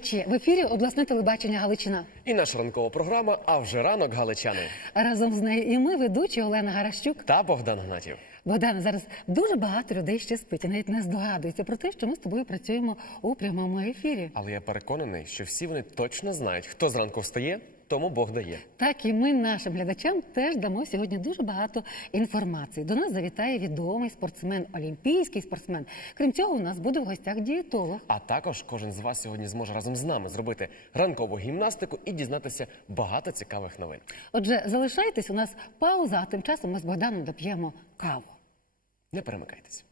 глядачі, в ефірі обласне телебачення Галичина. І наша ранкова програма А вже ранок галичани Разом з нею і ми, ведучі Олена Гаращук. та Богдан Гнатів. Богдан, зараз дуже багато людей ще спить і навіть не здогадується про те, що ми з тобою працюємо у прямому ефірі. Але я переконаний, що всі вони точно знають, хто зранку встає, тому Бог дає. Так і ми нашим глядачам теж дамо сьогодні дуже багато інформації. До нас завітає відомий спортсмен, олімпійський спортсмен. Крім цього, у нас буде в гостях дієтолог. А також кожен з вас сьогодні зможе разом з нами зробити ранкову гімнастику і дізнатися багато цікавих новин. Отже, залишайтесь, у нас пауза, а тим часом ми з Богданом доп'ємо каву. Не перемикайтеся.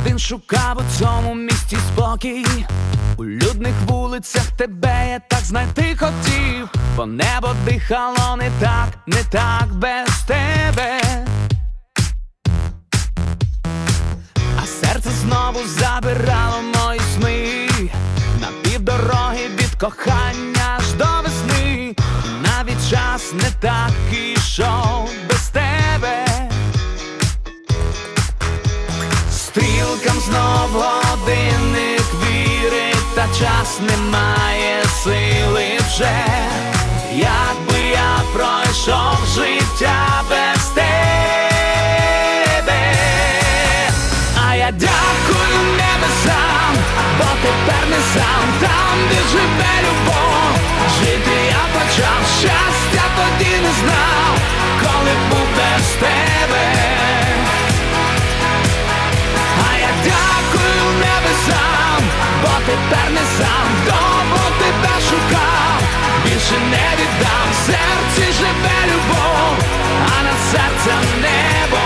Один шукав у цьому місті спокій. У людних вулицях тебе я так знайти хотів, бо небо дихало не так, не так без тебе. А серце знову забирало мої сни на півдороги від кохання аж до весни. Навіть час не так ішов Стрілкам знов годинник вірить, та час немає сили вже. Якби я пройшов життя без тебе, а я дякую небесам, бо тепер не сам там, де живе любов. Жити я почав щастя, тоді не знав, коли був без тебе. Тепер не сам довго тебе шукав, більше не віддам в серці живе любов, а над серцем небо.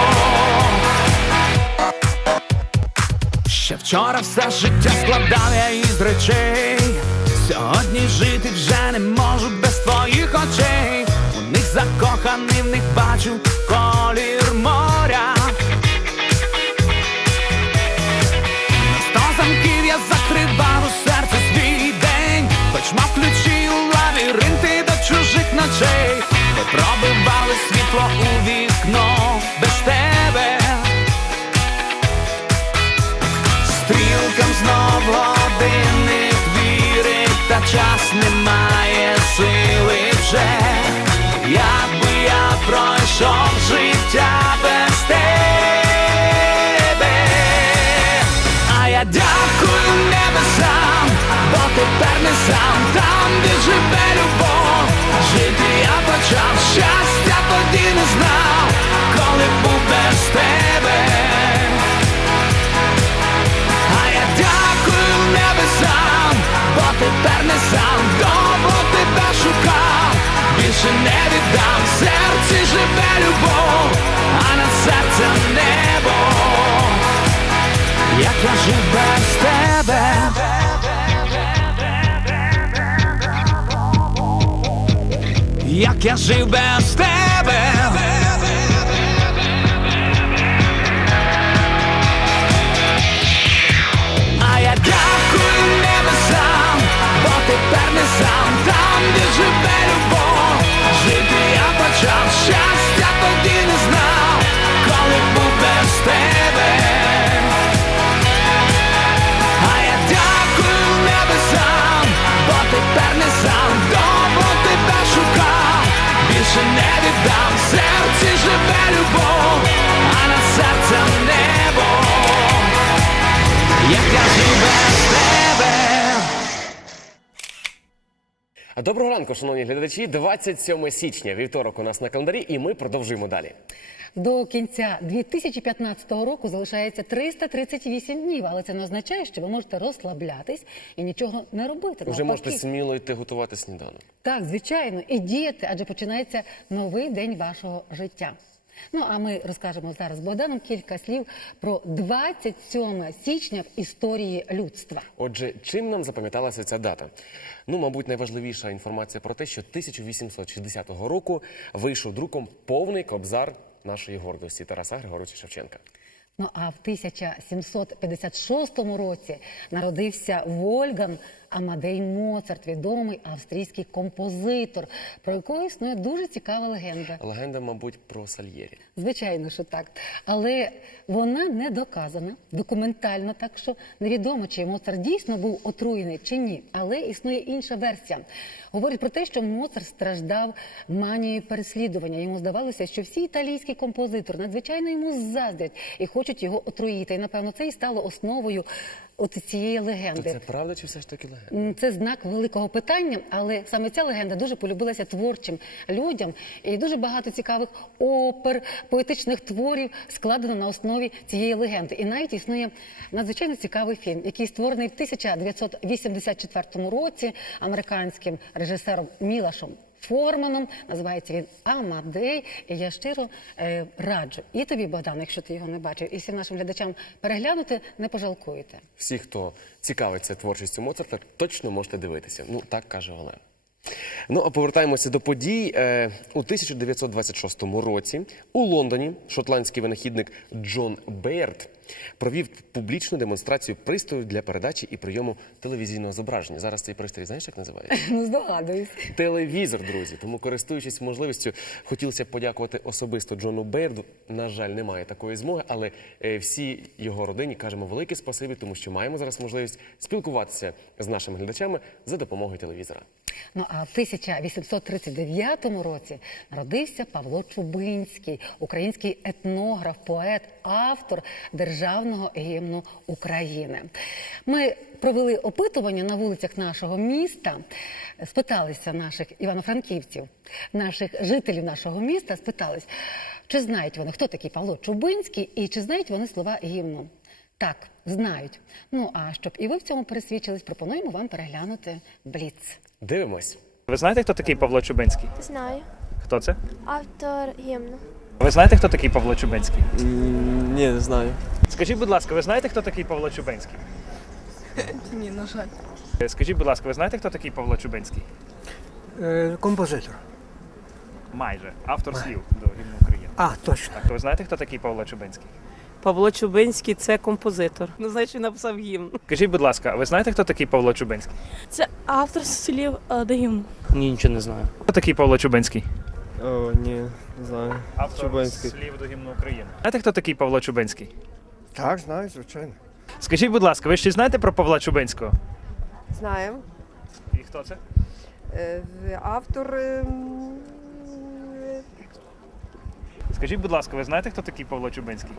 Ще вчора все життя складав я із речей. Сьогодні жити вже не можу без твоїх очей. У них закоханий, в них бачу колір живе любов. Жити я почав щастя, тоді не знав, коли був без тебе. А я дякую небесам, бо тепер не сам довго тебе шукав, більше не віддам серці живе любов, а над серцем небо, як я жив без тебе. Як я жив без тебе. А я дякую небесам, бо тепер не сам там, де живе любов. Жити я почав щастя, тоді віддам в серці живе любов, а над серцем небо як я жив без тебе. Доброго ранку, шановні глядачі. 27 січня, вівторок у нас на календарі, і ми продовжуємо далі. До кінця 2015 року залишається 338 днів, але це не означає, що ви можете розслаблятись і нічого не робити. Вже можете сміло йти готувати сніданок. Так, звичайно, і діяти, адже починається новий день вашого життя. Ну а ми розкажемо зараз Богданом кілька слів про 27 січня в історії людства. Отже, чим нам запам'яталася ця дата? Ну, мабуть, найважливіша інформація про те, що 1860 року вийшов друком повний кобзар нашої гордості Тараса Григоровича Шевченка. Ну а в 1756 році народився Вольган Амадей Моцарт, відомий австрійський композитор, про якого існує дуже цікава легенда. Легенда, мабуть, про Сальєрі. Звичайно, що так. Але вона не доказана документально, так що невідомо, чи Моцарт дійсно був отруєний чи ні. Але існує інша версія. Говорить про те, що Моцарт страждав манією переслідування. Йому здавалося, що всі італійські композитори надзвичайно йому заздрять і хочуть його отруїти. І напевно це і стало основою от цієї То легенди. це правда чи все ж таки легенда? Це знак великого питання, але саме ця легенда дуже полюбилася творчим людям, і дуже багато цікавих опер, поетичних творів складено на основі цієї легенди. І навіть існує надзвичайно цікавий фільм, який створений в 1984 році американським режисером Мілашом. Форманом називається він Амадей. І я щиро е, раджу і тобі, Богдан, якщо ти його не бачив, і всім нашим глядачам переглянути, не пожалкуєте. Всі, хто цікавиться творчістю Моцарта, точно можете дивитися. Ну, так каже Олена. Ну, а повертаємося до подій. Е, у 1926 році у Лондоні шотландський винахідник Джон Бейерд провів публічну демонстрацію пристрою для передачі і прийому телевізійного зображення. Зараз цей пристрій, знаєш, як називається? Ну, здогадуюсь. Телевізор, друзі. Тому, користуючись можливістю, хотілося б подякувати особисто Джону Бейрду. На жаль, немає такої змоги, але е, всі його родині кажемо велике спасибі, тому що маємо зараз можливість спілкуватися з нашими глядачами за допомогою телевізора. Ну а в 1839 році народився Павло Чубинський, український етнограф, поет, автор державного гімну України. Ми провели опитування на вулицях нашого міста, спиталися наших івано-франківців, наших жителів нашого міста, спитались, чи знають вони, хто такий Павло Чубинський, і чи знають вони слова гімну. Так, знають. Ну а щоб і ви в цьому пересвідчились, пропонуємо вам переглянути бліц. Дивимось. Ви знаєте, хто такий Павло Чубинський? Знаю. Хто це? Автор гімну. Ви знаєте, хто такий Павло Чубинський? М, Ні, не знаю. Скажіть, будь ласка, ви знаєте, хто такий Павло Чубинський? Ні, на жаль. Е, Скажіть, будь ласка, ви знаєте, хто такий Павло Чубинський? Е, композитор. Майже автор слів до гімну України. А, точно. Так, то ви знаєте, хто такий Павло Чубинський? Павло Чубинський це композитор. Ну, знаєш, він написав гімн. Скажіть, будь ласка, ви знаєте, хто такий Павло Чубинський? Це автор слів е, до гімну. Ні, нічого не знаю. Хто такий Павло Чубинський? О, ні, не знаю. Автор Чубинський. слів до гімну України. Знаєте, хто такий Павло Чубинський? Так, знаю, звичайно. Скажіть, будь ласка, ви щось знаєте про Павла Чубинського? Знаємо. І хто це? Е, Автор ем, Скажіть, будь ласка, ви знаєте, хто такий Павло Чубинський?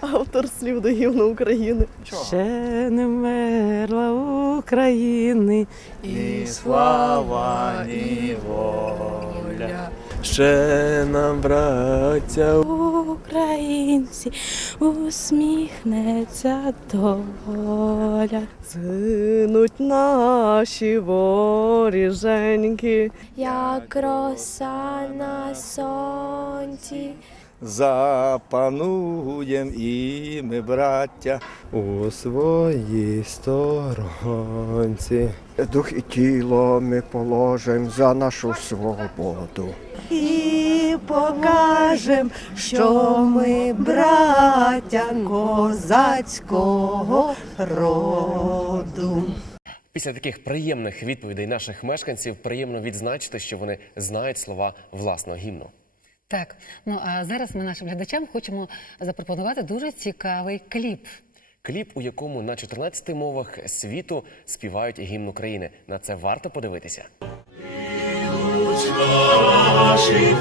Автор слів до гімну України. Чого? Ще не вмерла України. Ні слава, ні воля. Ще нам, браття, Українці усміхнеться доля. Згинуть наші воріженьки. Як роса на сонці. запануєм і ми, браття, у своїй сторонці. Дух і тіло ми положим за нашу свободу. І покажем, що ми браття козацького роду. Після таких приємних відповідей наших мешканців приємно відзначити, що вони знають слова власного гімну. Так, ну а зараз ми нашим глядачам хочемо запропонувати дуже цікавий кліп. Кліп, у якому на 14 мовах світу співають гімн України. На це варто подивитися. Наші і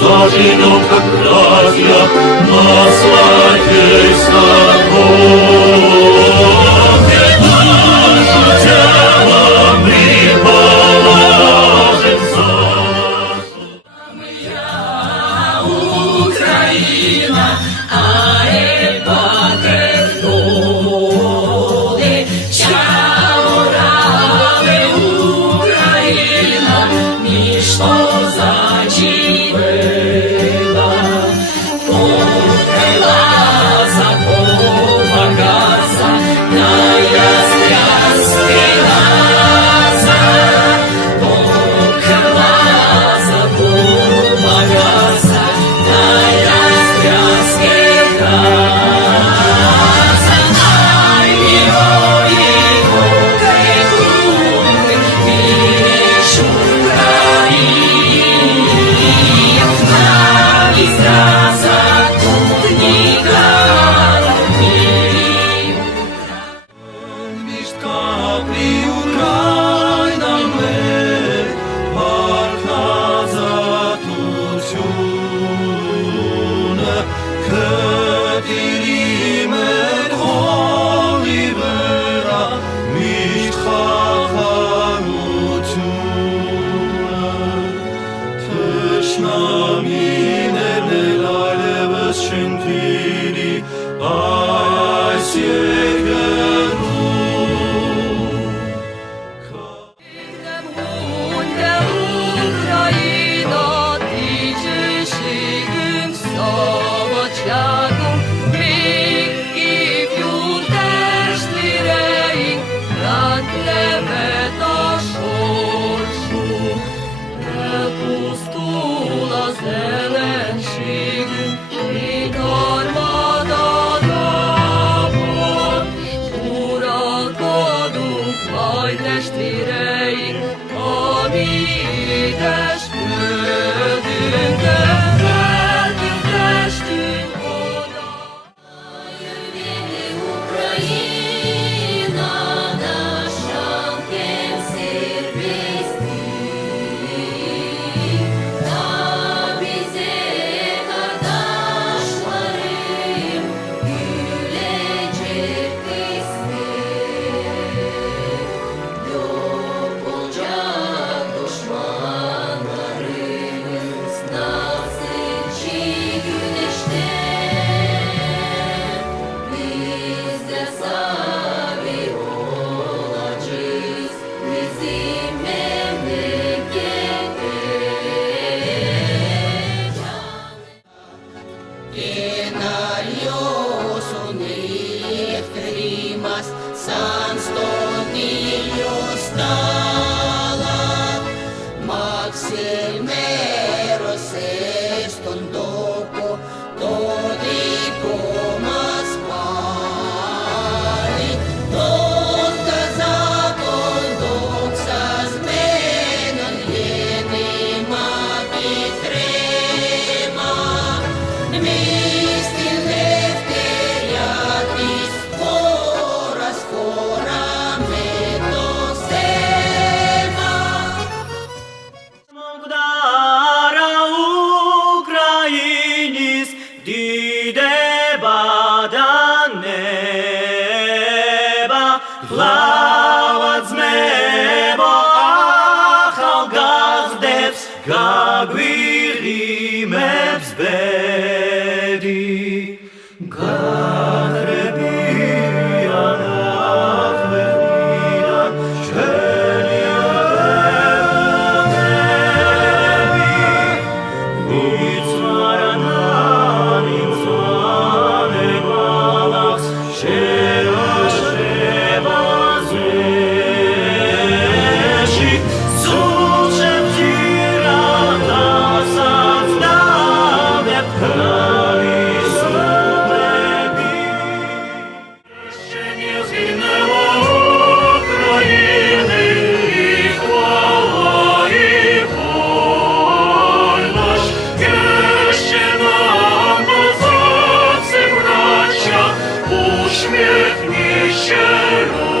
зажжем, как братья, на сладкий сад. much God Kenarios unidos, primas, If we shalom.